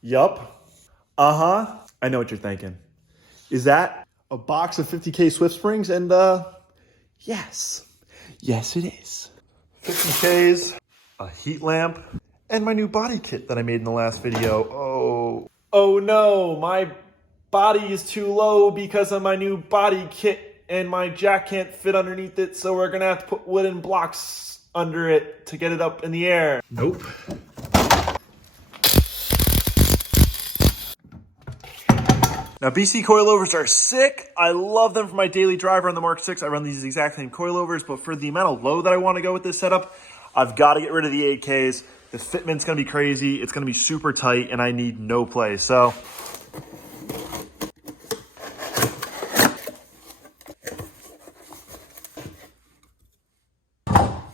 Yup. Uh-huh. I know what you're thinking. Is that a box of 50K Swift Springs? And yes. Yes, it is. 50Ks, a heat lamp, and my new body kit that I made in the last video. Oh no, my body is too low because of my new body kit and my jack can't fit underneath it, so we're gonna have to put wooden blocks under it to get it up in the air. Nope. Now, BC coilovers are sick. I love them for my daily driver on the Mark 6. I run these exact same coilovers, but for the amount of load that I want to go with this setup, I've got to get rid of the 8Ks. The fitment's going to be crazy. It's going to be super tight, and I need no play. So, oh,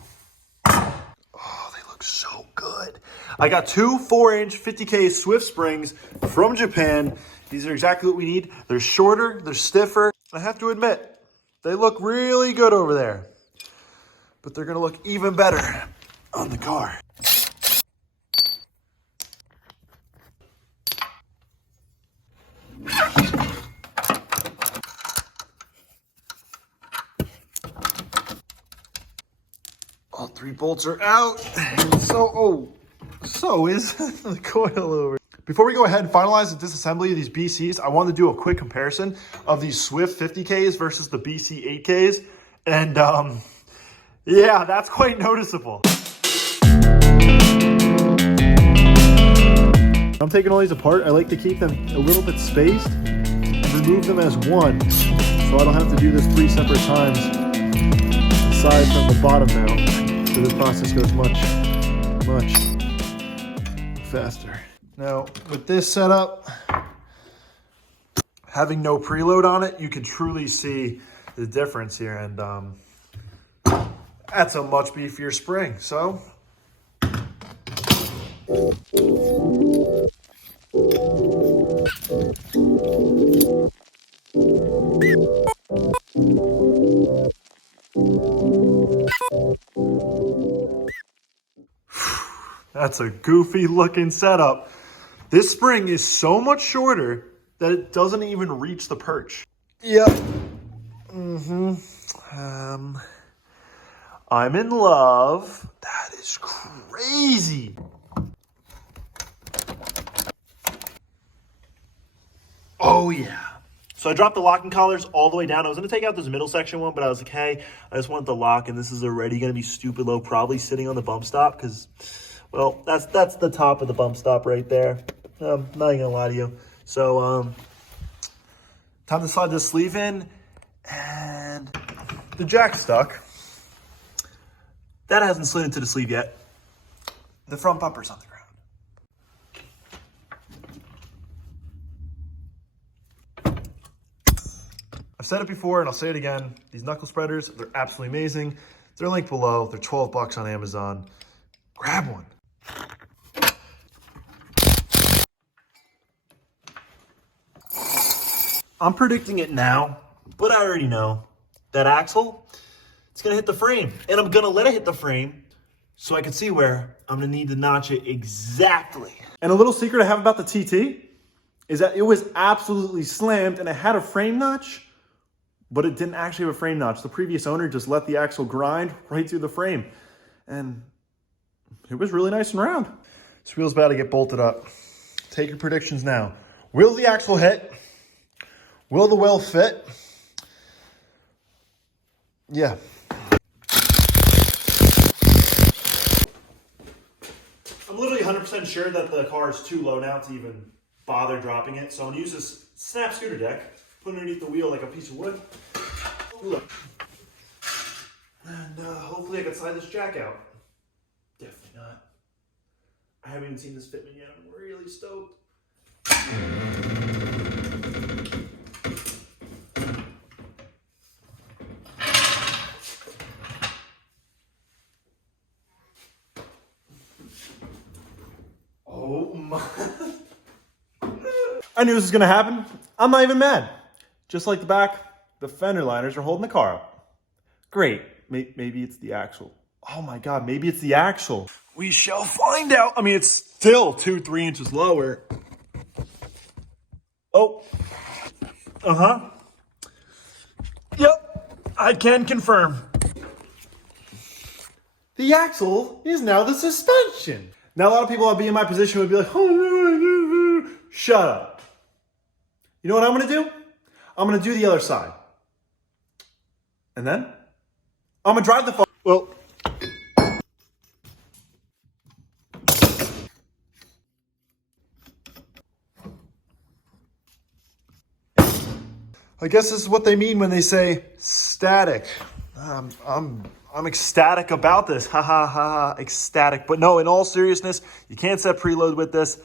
they look so good. I got two 4-inch 50K Swift Springs from Japan. These are exactly what we need. They're shorter, they're stiffer. I have to admit, they look really good over there. But they're gonna look even better on the car. All 3 bolts are out. And so is the coilover. Before we go ahead and finalize the disassembly of these BCs, I wanted to do a quick comparison of these Swift 50Ks versus the BC 8Ks. And yeah, that's quite noticeable. I'm taking all these apart. I like to keep them a little bit spaced and remove them as one, so I don't have to do this 3 separate times aside from the bottom mount. So this process goes much faster. Now, with this setup, having no preload on it, you can truly see the difference here. And that's a much beefier spring. So, that's a goofy looking setup. This spring is so much shorter that it doesn't even reach the perch. Yep. I'm in love. That is crazy. Oh yeah. So I dropped the locking collars all the way down. I was going to take out this middle section one, but I was like, hey, I just want the lock, and this is already going to be stupid low, probably sitting on the bump stop because, well, that's the top of the bump stop right there. I'm not even gonna lie to you. So, time to slide this sleeve in, and the jack's stuck. That hasn't slid into the sleeve yet. The front bumper's on the ground. I've said it before, and I'll say it again. These knuckle spreaders, they're absolutely amazing. They're linked below. They're 12 bucks on Amazon. Grab one. I'm predicting it now, but I already know that axle, it's gonna hit the frame, and I'm gonna let it hit the frame so I can see where I'm gonna need to notch it exactly. And a little secret I have about the TT is that it was absolutely slammed and it had a frame notch, but it didn't actually have a frame notch. The previous owner just let the axle grind right through the frame, and it was really nice and round. This wheel's about to get bolted up. Take your predictions now. Will the axle hit? Will the wheel fit? Yeah. I'm literally 100% sure that the car is too low now to even bother dropping it. So I'm gonna use this snap scooter deck, put it underneath the wheel like a piece of wood. Look. And hopefully I can slide this jack out. Definitely not. I haven't even seen this fitment yet. I'm really stoked. Oh my. I knew this was gonna happen. I'm not even mad. Just like the back, the fender liners are holding the car up. Great. Maybe it's the axle. Oh my God, maybe it's the axle. We shall find out. I mean, it's still 2-3 inches lower. Oh, uh-huh. Yep, I can confirm. The axle is now the suspension. Now, a lot of people would be in my position would be like, oh, shut up. You know what I'm gonna do? I'm gonna do the other side. And then I'm gonna drive the phone. Well, I guess this is what they mean when they say static. I'm ecstatic about this. Ha ha ha ha, ecstatic. But no, in all seriousness, you can't set preload with this.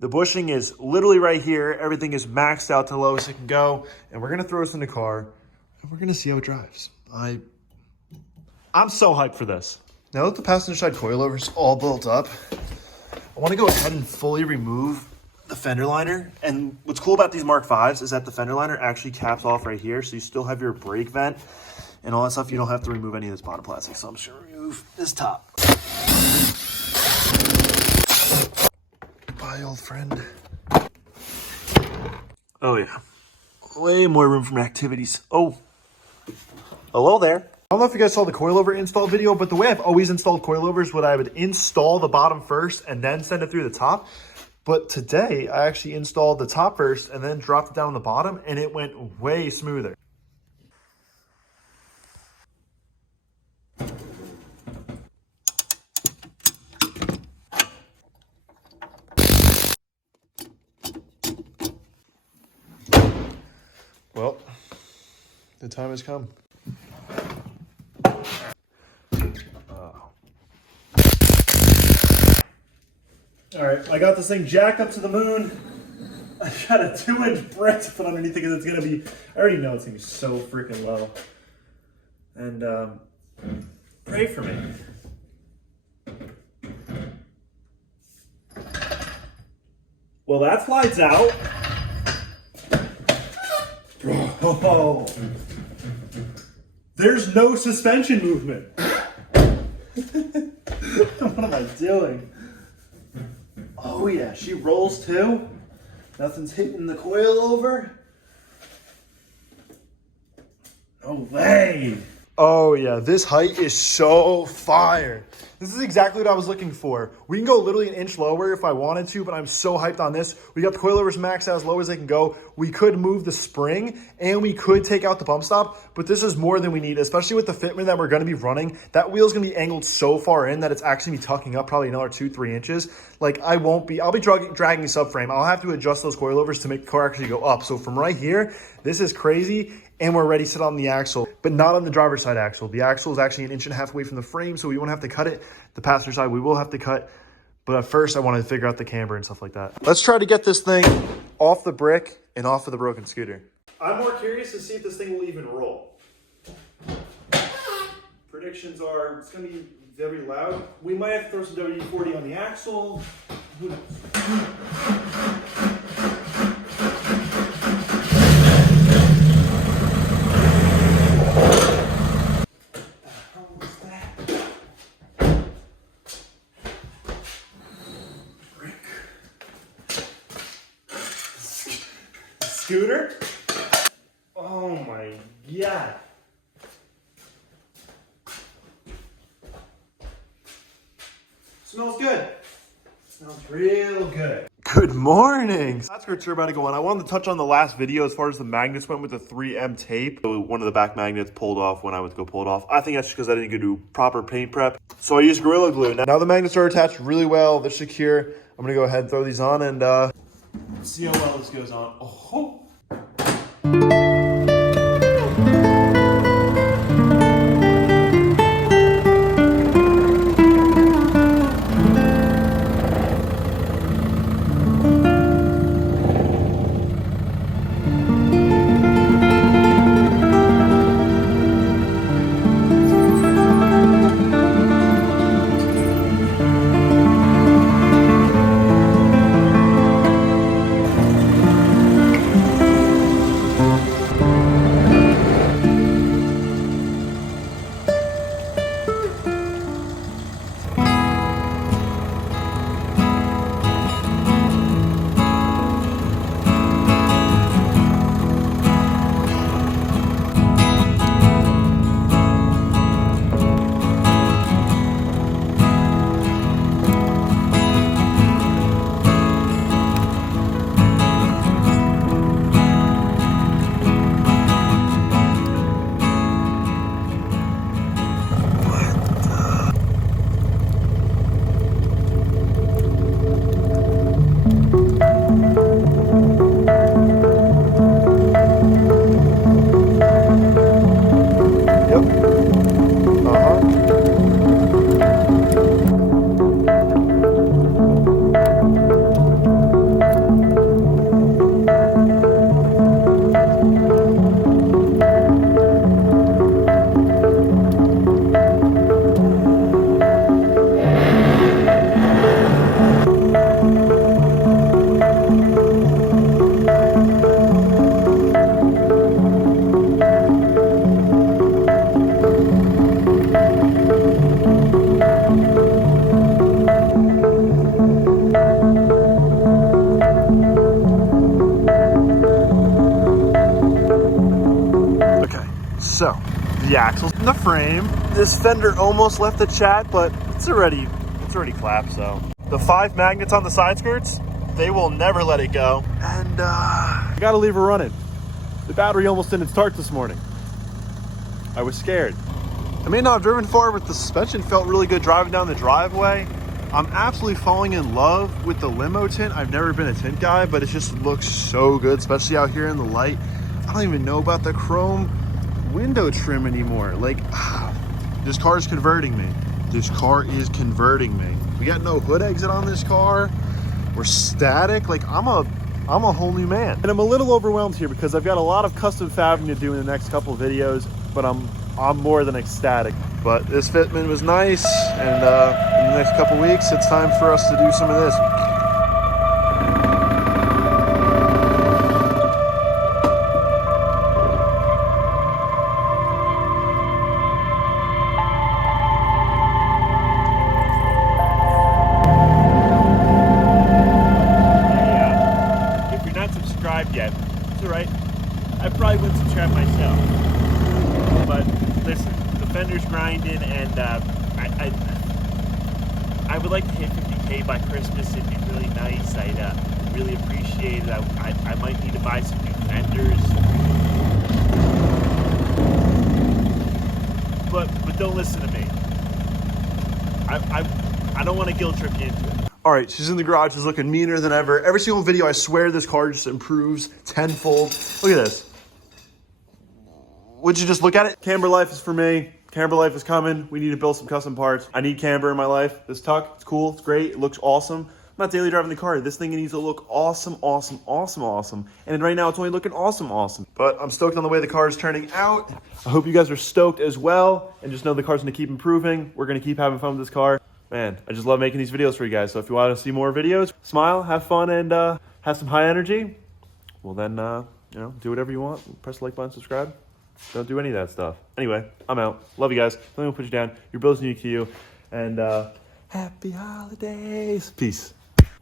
The bushing is literally right here. Everything is maxed out to the lowest it can go. And we're gonna throw this in the car and we're gonna see how it drives. I'm so hyped for this. Now that the passenger side coilover is all built up, I wanna go ahead and fully remove the fender liner. And what's cool about these Mark V's is that the fender liner actually caps off right here. So you still have your brake vent and all that stuff. You don't have to remove any of this bottom plastic. So I'm just gonna remove this top. Bye, old friend. Oh yeah, way more room for activities. Oh, hello there. I don't know if you guys saw the coilover install video, but the way I've always installed coilovers would I would install the bottom first and then send it through the top. But today I actually installed the top first and then dropped it down on the bottom and it went way smoother. Well, the time has come. All right, I got this thing jacked up to the moon. I got a 2-inch brick to put underneath it because it's gonna be, I already know it's gonna be so freaking low. And pray for me. Well, that slides out. Oh, there's no suspension movement. What am I doing? Oh yeah, she rolls too. Nothing's hitting the coil over. No way. Oh yeah, this height is so fire. This is exactly what I was looking for. We can go literally an inch lower if I wanted to, but I'm so hyped on this. We got the coilovers maxed out as low as they can go. We could move the spring and we could take out the bump stop, but this is more than we need, especially with the fitment that we're gonna be running. That wheel's gonna be angled so far in that it's actually be tucking up probably another 2-3 inches. Like I'll be dragging subframe. I'll have to adjust those coilovers to make the car actually go up. So from right here, this is crazy. And we're ready to sit on the axle, but not on the driver's side axle. The axle is actually 1.5 inches away from the frame, so we won't have to cut it. The passenger side, we will have to cut. But at first, I want to figure out the camber and stuff like that. Let's try to get this thing off the brick and off of the broken scooter. I'm more curious to see if this thing will even roll. Predictions are it's going to be very loud. We might have to throw some WD-40 on the axle. Who knows? Scooter? Oh my God. Smells good. Smells real good. Good morning. That's where it's about to go on. I wanted to touch on the last video as far as the magnets went with the 3M tape. One of the back magnets pulled off when I went to go pull it off. I think that's because I didn't go do proper paint prep. So I used Gorilla Glue. Now the magnets are attached really well. They're secure. I'm gonna go ahead and throw these on and see how well this goes on. Oh. axles in the frame. This fender almost left the chat, but it's already clapped, so. The 5 magnets on the side skirts, they will never let it go. And I gotta leave her running. The battery almost didn't start this morning. I was scared. I may not have driven far, but the suspension felt really good driving down the driveway. I'm absolutely falling in love with the limo tint. I've never been a tint guy, but it just looks so good, especially out here in the light. I don't even know about the chrome window trim anymore. Like, this car is converting me. This car is converting me. We got no hood exit on this car. We're static. Like, I'm a whole new man. And I'm a little overwhelmed here because I've got a lot of custom fabbing to do in the next couple of videos, but I'm more than ecstatic. But this fitment was nice, and in the next couple weeks, it's time for us to do some of this. If you're not subscribed yet, it's all right. I probably wouldn't subscribe myself. But listen, the fender's grinding, and I would like to hit 50K by Christmas. It'd be really nice. I'd really appreciate it. I might need to buy some new fenders. But don't listen to me. I don't want to guilt trip you into it. All right, she's in the garage. She's looking meaner than ever. Every single video, I swear this car just improves tenfold. Look at this. Would you just look at it? Camber life is for me. Camber life is coming. We need to build some custom parts. I need camber in my life. This tuck, it's cool, it's great, it looks awesome. I'm not daily driving the car. This thing needs to look awesome, awesome, awesome, awesome. And right now it's only looking awesome, awesome. But I'm stoked on the way the car is turning out. I hope you guys are stoked as well. And just know the car's gonna keep improving. We're gonna keep having fun with this car. Man, I just love making these videos for you guys. So if you want to see more videos, smile, have fun, and have some high energy, well then, do whatever you want. Press the like button, subscribe. Don't do any of that stuff. Anyway, I'm out. Love you guys. Don't even put you down. Your bill's unique to you. And happy holidays. Peace.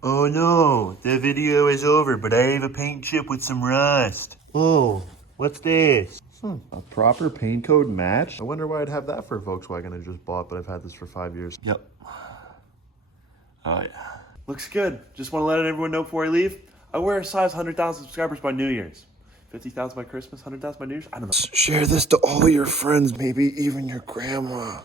Oh no, the video is over, but I have a paint chip with some rust. Oh, what's this? A proper paint code match? I wonder why I'd have that for a Volkswagen I just bought, but I've had this for 5 years. Yep. Oh yeah. Looks good. Just want to let everyone know before I leave. I wear a size 100,000 subscribers by New Year's. 50,000 by Christmas, 100,000 by New Year's? I don't know. Share this to all your friends, maybe even your grandma.